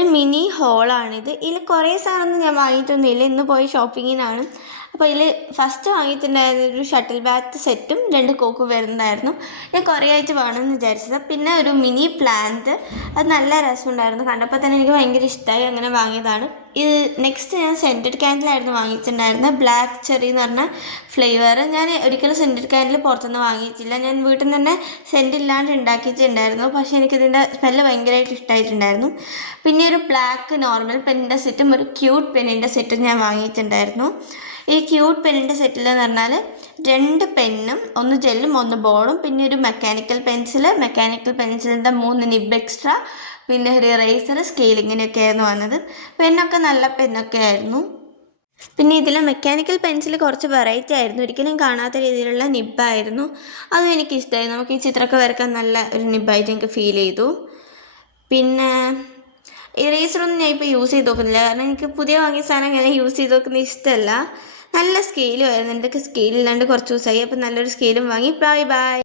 ഒരു മിനി ഹോളാണിത്. ഇതിൽ കുറേ സാധനമൊന്നും ഞാൻ വാങ്ങിയിട്ടൊന്നുമില്ല, ഇന്ന് പോയി ഷോപ്പിങ്ങിനാണ്. അപ്പോൾ ഇതിൽ ഫസ്റ്റ് വാങ്ങിയിട്ടുണ്ടായിരുന്ന ഒരു ഷട്ടിൽ ബാറ്റ് സെറ്റും 2 കോക്കും വരുന്നതായിരുന്നു. ഞാൻ കുറേ ആയിട്ട് വേണമെന്ന് വിചാരിച്ചത്. പിന്നെ ഒരു മിനി പ്ലാന്റ്, അത് നല്ല രസമുണ്ടായിരുന്നു, കണ്ടപ്പോൾ തന്നെ എനിക്ക് ഭയങ്കര ഇഷ്ടമായി, അങ്ങനെ വാങ്ങിയതാണ്. ഇത് നെക്സ്റ്റ് ഞാൻ സെൻറ്റഡ് ക്യാൻഡിലായിരുന്നു വാങ്ങിയിട്ടുണ്ടായിരുന്നത്, ബ്ലാക്ക് ചെറി എന്ന് പറഞ്ഞ ഫ്ലേവർ. ഞാൻ ഒരിക്കലും സെൻറ്റഡ് ക്യാൻഡിൽ പുറത്തുനിന്ന് വാങ്ങിയിട്ടില്ല, ഞാൻ വീട്ടിൽ നിന്ന് തന്നെ സെൻറ്റ് ഇല്ലാണ്ട് ഉണ്ടാക്കിയിട്ടുണ്ടായിരുന്നു. പക്ഷേ എനിക്കിതിൻ്റെ സ്മെല്ല് ഭയങ്കരമായിട്ട് ഇഷ്ടമായിട്ടുണ്ടായിരുന്നു. പിന്നെ ഒരു ബ്ലാക്ക് നോർമൽ പെന്നിൻ്റെ സെറ്റും ഒരു ക്യൂട്ട് പെന്നിൻ്റെ സെറ്റും ഞാൻ വാങ്ങിയിട്ടുണ്ടായിരുന്നു. ഈ ക്യൂട്ട് പെന്നിൻ്റെ സെറ്റിൽ എന്ന് പറഞ്ഞാൽ 2 പെന്നും 1 ജെല്ലും 1 ബോളും പിന്നെ ഒരു മെക്കാനിക്കൽ പെൻസിലിൻ്റെ 3 നിബ് എക്സ്ട്രാ, പിന്നെ ഒരു ഇറേസർ, സ്കെയിൽ, ഇങ്ങനെയൊക്കെയായിരുന്നു വന്നത്. പെന്നൊക്കെ നല്ല പെന്നൊക്കെ ആയിരുന്നു. പിന്നെ ഇതിൽ മെക്കാനിക്കൽ പെൻസിൽ കുറച്ച് വെറൈറ്റി ആയിരുന്നു, ഒരിക്കലും കാണാത്ത രീതിയിലുള്ള നിബായിരുന്നു. അതും എനിക്കിഷ്ടമായി, നമുക്ക് ഈ ചിത്രമൊക്കെ വരയ്ക്കാൻ നല്ല ഒരു നിബായിട്ട് എനിക്ക് ഫീൽ ചെയ്തു. പിന്നെ ഇറേസറൊന്നും ഞാൻ ഇപ്പോൾ യൂസ് ചെയ്ത് നോക്കുന്നില്ല, കാരണം എനിക്ക് പുതിയ വാങ്ങിയ സാധനം അങ്ങനെ യൂസ് ചെയ്ത് നോക്കുന്നത് ഇഷ്ടമല്ല. നല്ല സ്കെയിലും ആയിരുന്നു, എൻ്റെ സ്കെയിലില്ലാണ്ട് കുറച്ച് ദിവസമായി, അപ്പോൾ നല്ലൊരു സ്കെയിലും വാങ്ങി. Bye bye.